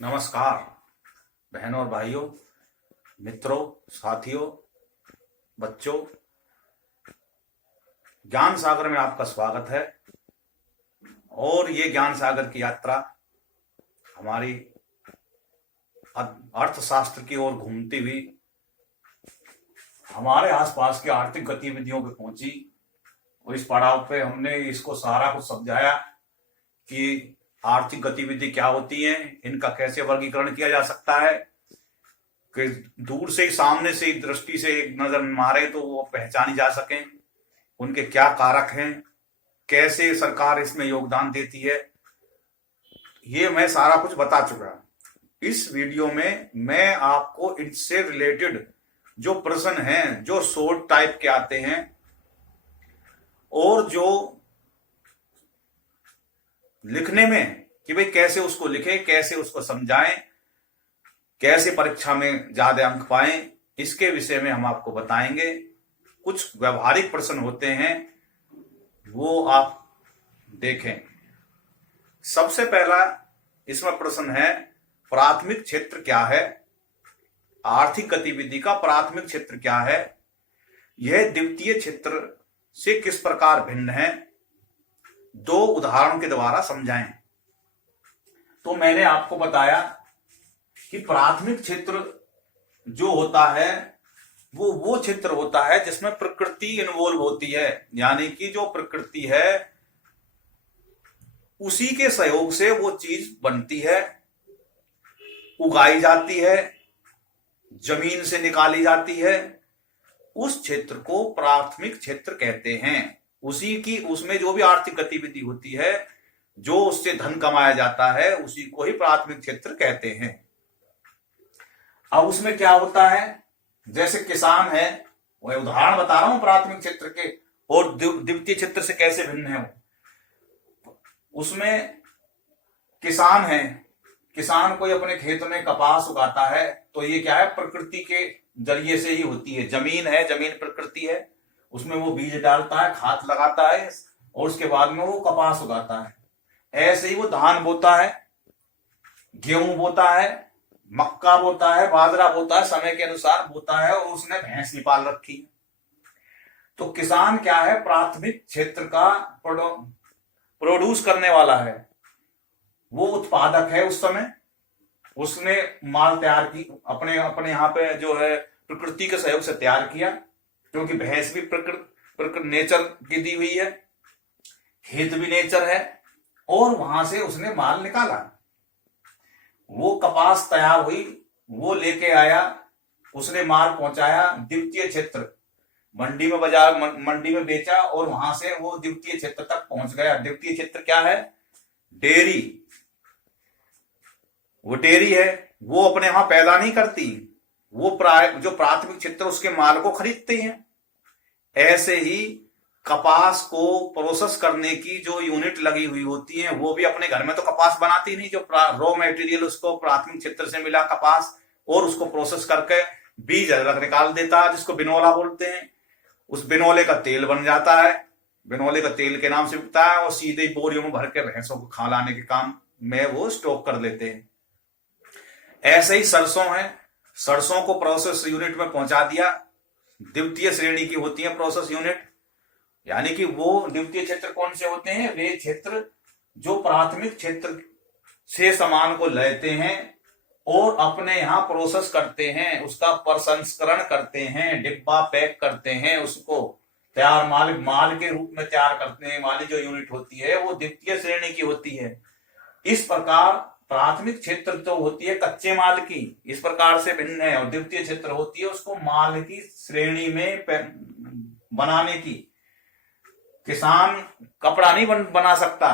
नमस्कार बहनों और भाइयों, मित्रों, साथियों, बच्चों। ज्ञान सागर में आपका स्वागत है। और ये ज्ञान सागर की यात्रा हमारी अर्थशास्त्र की ओर घूमती हुई हमारे आसपास की आर्थिक गतिविधियों पे पहुंची। और इस पड़ाव पे हमने इसको सारा कुछ समझाया कि आर्थिक गतिविधि क्या होती है, इनका कैसे वर्गीकरण किया जा सकता है कि दूर से ही, सामने से ही, दृष्टि से एक नजर मारे तो वो पहचानी जा सके, उनके क्या कारक हैं, कैसे सरकार इसमें योगदान देती है। ये मैं सारा कुछ बता चुका। इस वीडियो में मैं आपको इससे रिलेटेड जो प्रश्न हैं, जो शॉर्ट टाइप के आते हैं और जो लिखने में कि भाई कैसे उसको लिखें, कैसे उसको समझाएं, कैसे परीक्षा में ज्यादा अंक पाएं, इसके विषय में हम आपको बताएंगे। कुछ व्यवहारिक प्रश्न होते हैं, वो आप देखें। सबसे पहला इसमें प्रश्न है, प्राथमिक क्षेत्र क्या है? आर्थिक गतिविधि का प्राथमिक क्षेत्र क्या है? यह द्वितीय क्षेत्र से किस प्रकार भिन्न है? दो उदाहरण के द्वारा समझाएं। तो मैंने आपको बताया कि प्राथमिक क्षेत्र जो होता है वो क्षेत्र होता है जिसमें प्रकृति इन्वॉल्व होती है, यानी कि जो प्रकृति है उसी के सहयोग से वो चीज बनती है, उगाई जाती है, जमीन से निकाली जाती है। उस क्षेत्र को प्राथमिक क्षेत्र कहते हैं। उसी की, उसमें जो भी आर्थिक गतिविधि होती है, जो उससे धन कमाया जाता है, उसी को ही प्राथमिक क्षेत्र कहते हैं। अब उसमें क्या होता है, जैसे किसान है, वह उदाहरण बता रहा हूं प्राथमिक क्षेत्र के, और द्वितीय क्षेत्र से कैसे भिन्न है वो। उसमें किसान है, किसान कोई अपने खेत में कपास उगाता है, तो ये क्या है, प्रकृति के जरिए से ही होती है। जमीन है, जमीन प्रकृति है, उसमें वो बीज डालता है, खाद लगाता है और उसके बाद में वो कपास उगाता है। ऐसे ही वो धान बोता है, गेहूं बोता है, मक्का बोता है, बाजरा बोता है, समय के अनुसार बोता है, और उसने भैंस भी पाल रखी है। तो किसान क्या है, प्राथमिक क्षेत्र का प्रोड्यूस करने वाला है, वो उत्पादक है। उस समय उसने माल तैयार की, अपने अपने यहाँ पे जो है प्रकृति के सहयोग से तैयार किया, क्योंकि भैंस भी प्रकृति नेचर की दी हुई है, खेत भी नेचर है, और वहां से उसने माल निकाला। वो कपास तैयार हुई, वो लेके आया, उसने माल पहुंचाया द्वितीय क्षेत्र, मंडी में, बाजार मंडी में बेचा, और वहां से वो द्वितीय क्षेत्र तक पहुंच गया। द्वितीय क्षेत्र क्या है, डेयरी। वो डेयरी है, वो अपने वहां पैदा नहीं करती, वो जो प्राथमिक क्षेत्र उसके माल को खरीदते हैं। ऐसे ही कपास को प्रोसेस करने की जो यूनिट लगी हुई होती है, वो भी अपने घर में तो कपास बनाती नहीं। जो रॉ मटेरियल उसको प्राथमिक क्षेत्र से मिला कपास, और उसको प्रोसेस करके बीज अलग निकाल देता है, जिसको बिनोला बोलते हैं। उस बिनोले का तेल बन जाता है, बिनोले का तेल के नाम से बिकता है, और सीधे बोरियों में भर के भैंसों को खिलाने के काम में वो स्टॉक कर लेते हैं। ऐसे ही सरसों है, सरसों को प्रोसेस यूनिट में पहुंचा दिया। द्वितीय श्रेणी की होती है प्रोसेस यूनिट, यानी कि वो द्वितीय क्षेत्र कौन से होते हैं, वे क्षेत्र जो प्राथमिक क्षेत्र से सामान को लेते हैं और अपने यहां प्रोसेस करते हैं, उसका प्रसंस्करण करते हैं, डिब्बा पैक करते हैं, उसको तैयार माल के रूप में तैयार करते हैं। वाली जो यूनिट होती है वो द्वितीय श्रेणी की होती है। इस प्रकार प्राथमिक क्षेत्र तो होती है कच्चे माल की, इस प्रकार से भिन्न है, और द्वितीय क्षेत्र होती है उसको माल की श्रेणी में बनाने की। किसान कपड़ा नहीं बना सकता,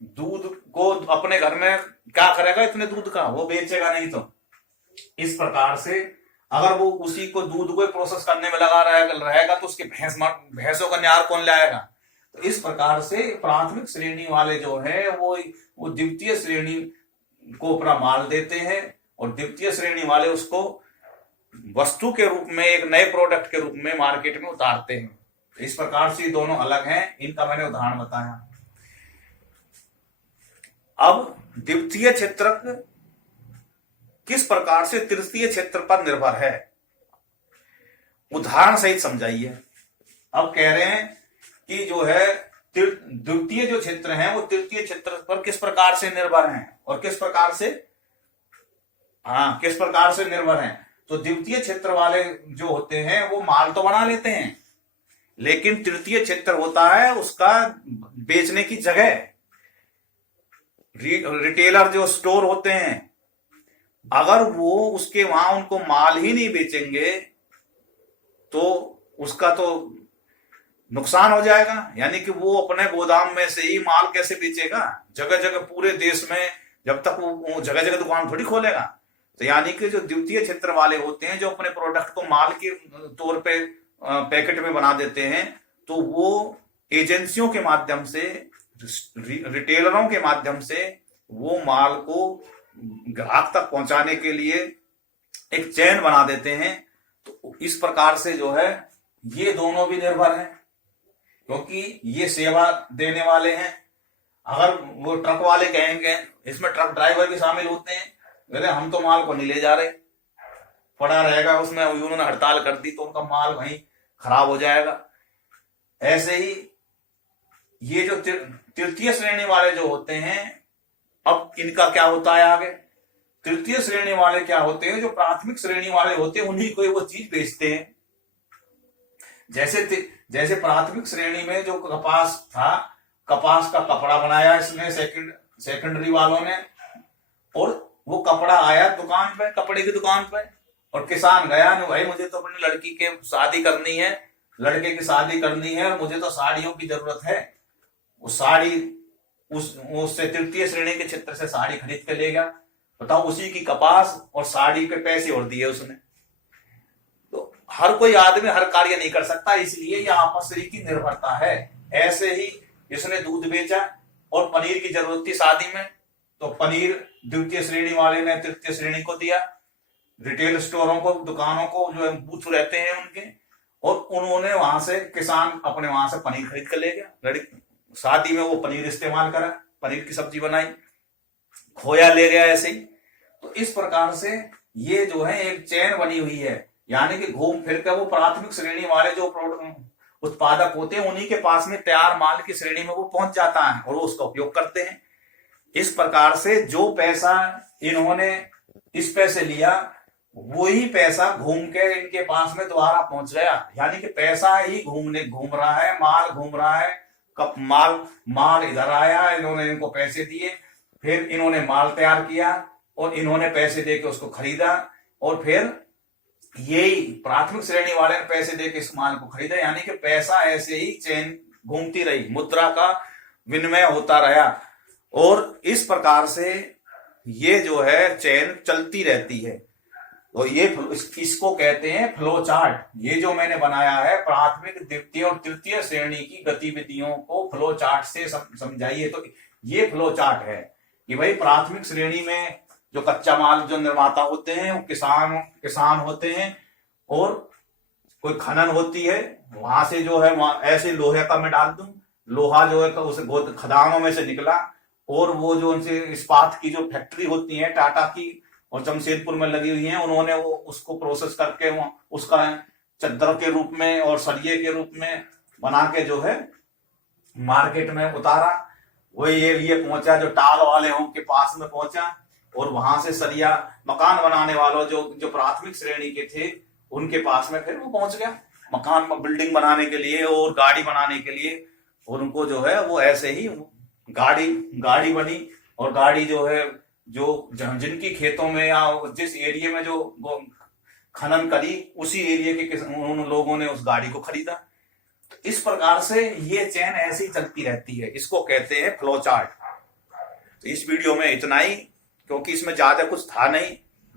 दूध को अपने घर में क्या करेगा, इतने दूध का वो बेचेगा नहीं। तो इस प्रकार से अगर वो उसी को दूध को प्रोसेस करने में लगा रहेगा तो उसकी भैंसों का न्यार कौन लाएगा। तो इस प्रकार से प्राथमिक श्रेणी वाले जो है वो द्वितीय श्रेणी को अपना माल देते हैं, और द्वितीय श्रेणी वाले उसको वस्तु के रूप में, एक नए प्रोडक्ट के रूप में मार्केट में उतारते हैं। इस प्रकार से दोनों अलग हैं, इनका मैंने उदाहरण बताया। अब द्वितीय क्षेत्र किस प्रकार से तृतीय क्षेत्र पर निर्भर है, उदाहरण सहित समझाइए। अब कह रहे हैं कि जो है द्वितीय जो क्षेत्र है वो तृतीय क्षेत्र पर किस प्रकार से निर्भर हैं और किस प्रकार से निर्भर हैं। तो द्वितीय क्षेत्र वाले जो होते हैं वो माल तो बना लेते हैं, लेकिन तृतीय क्षेत्र होता है उसका बेचने की जगह। रिटेलर जो स्टोर होते हैं, अगर वो उसके वहां उनको माल ही नहीं बेचेंगे तो उसका तो नुकसान हो जाएगा। यानी कि वो अपने गोदाम में से ही माल कैसे बेचेगा, जगह जगह पूरे देश में, जब तक वो जगह जगह दुकान थोड़ी खोलेगा। तो यानी कि जो द्वितीय क्षेत्र वाले होते हैं, जो अपने प्रोडक्ट को माल के तौर पे पैकेट में बना देते हैं, तो वो एजेंसियों के माध्यम से, रिटेलरों के माध्यम से वो माल को ग्राहक तक पहुंचाने के लिए एक चेन बना देते हैं। तो इस प्रकार से जो है ये दोनों भी निर्भर हैं, क्योंकि ये सेवा देने वाले हैं। अगर वो ट्रक वाले कहेंगे, इसमें ट्रक ड्राइवर भी शामिल होते हैं, बोले हम तो माल को नहीं ले जा रहे, पड़ा रहेगा उसमें, उन्होंने हड़ताल कर दी तो उनका माल वहीं खराब हो जाएगा। ऐसे ही ये जो तृतीय श्रेणी वाले जो होते हैं, अब इनका क्या होता है आगे। तृतीय श्रेणी वाले क्या होते हैं, जो प्राथमिक श्रेणी वाले होते हैं उन्हीं को वो चीज बेचते हैं। जैसे प्राथमिक श्रेणी में जो कपास था, कपास का कपड़ा बनाया इसने सेकेंडरी वालों ने, और वो कपड़ा आया दुकान पे, कपड़े की दुकान पे, और किसान गया नहीं भाई मुझे तो अपनी लड़की के शादी करनी है, लड़के की शादी करनी है और मुझे तो साड़ियों की जरूरत है। वो साड़ी उससे तृतीय श्रेणी के क्षेत्र से साड़ी खरीद के ले गया, बताओ, उसी की कपास और साड़ी के पैसे और दिए उसने। तो हर कोई आदमी हर कार्य नहीं कर सकता, इसलिए यहाँ पर श्री की निर्भरता है। ऐसे ही इसने दूध बेचा और पनीर की जरूरत थी शादी में, तो पनीर द्वितीय श्रेणी वाले ने तृतीय श्रेणी को दिया, रिटेल स्टोरों को, दुकानों को, जो बूथ रहते हैं उनके, और उन्होंने वहां से, किसान अपने वहां से पनीर खरीद कर ले गया, शादी में वो पनीर इस्तेमाल करा, पनीर की सब्जी बनाई, खोया ले गया ऐसे ही। तो इस प्रकार से ये जो है एक चेन बनी हुई है, यानी कि घूम फिर कर वो प्राथमिक श्रेणी वाले जो उत्पादक होते हैं उन्हीं के पास में तैयार माल की श्रेणी में वो पहुंच जाता है और वो उसका उपयोग करते हैं। इस प्रकार से जो पैसा इन्होंने इस पैसे लिया, वही पैसा घूम के इनके पास में दोबारा पहुंच गया। यानी कि पैसा ही घूम रहा है, माल घूम रहा है, कब माल इधर आया, इन्होंने इनको पैसे दिए, फिर इन्होंने माल तैयार किया और इन्होंने पैसे देके उसको खरीदा, और फिर यही प्राथमिक श्रेणी वाले ने पैसे देके इस माल को खरीदा। यानी कि पैसा ऐसे ही चेन घूमती रही, मुद्रा का विनिमय होता रहा, और इस प्रकार से ये जो है चेन चलती रहती है। तो ये इसको कहते हैं फ्लो चार्ट। ये जो मैंने बनाया है, प्राथमिक, द्वितीय और तृतीय श्रेणी की गतिविधियों को फ्लो चार्ट से समझाइए। तो ये फ्लो चार्ट है कि भाई प्राथमिक श्रेणी में जो कच्चा माल जो निर्माता होते हैं वो किसान होते हैं, और कोई खनन होती है, वहां से जो है ऐसे लोहे का मैं डाल दूं, लोहा जो है उसे खदानों में से निकला, और वो जो उनसे इस्पात की जो फैक्ट्री होती है टाटा की और जमशेदपुर में लगी हुई है, उन्होंने वो उसको प्रोसेस करके उसका चद्दर के रूप में और सरिये के रूप में बना के जो है मार्केट में उतारा। वही ये पहुंचा जो टाल वाले हों के पास में पहुंचा, और वहां से सरिया मकान बनाने वालों जो प्राथमिक श्रेणी के थे उनके पास में फिर वो पहुंच गया मकान में, बिल्डिंग बनाने के लिए और गाड़ी बनाने के लिए। और उनको जो है वो ऐसे ही गाड़ी बनी, और गाड़ी जो है जो जिनकी खेतों में या जिस एरिया में जो खनन करी, उसी एरिया के उन लोगों ने उस गाड़ी को खरीदा। तो इस प्रकार से ये चेन ऐसी चलती रहती है, इसको कहते हैं फ्लो चार्ट। तो इस वीडियो में इतना ही, क्योंकि इसमें ज्यादा कुछ था नहीं,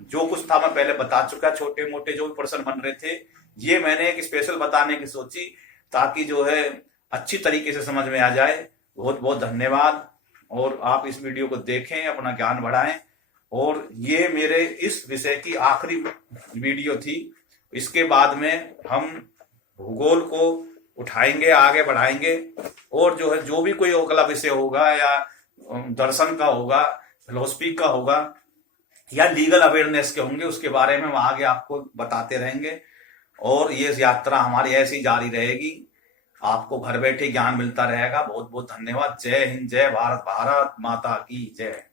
जो कुछ था मैं पहले बता चुका। छोटे मोटे जो भी प्रश्न बन रहे थे ये मैंने एक स्पेशल बताने की सोची, ताकि जो है अच्छी तरीके से समझ में आ जाए। बहुत बहुत धन्यवाद, और आप इस वीडियो को देखें, अपना ज्ञान बढ़ाएं। और ये मेरे इस विषय की आखिरी वीडियो थी। इसके बाद में हम भूगोल को उठाएंगे, आगे बढ़ाएंगे, और जो है जो भी कोई अगला विषय होगा या दर्शन का होगा, फिलोसफी का होगा, या लीगल अवेयरनेस के होंगे, उसके बारे में हम आगे आपको बताते रहेंगे। और ये यात्रा हमारी ऐसी जारी रहेगी, आपको घर बैठे ज्ञान मिलता रहेगा। बहुत बहुत धन्यवाद। जय हिंद, जय भारत, भारत माता की जय।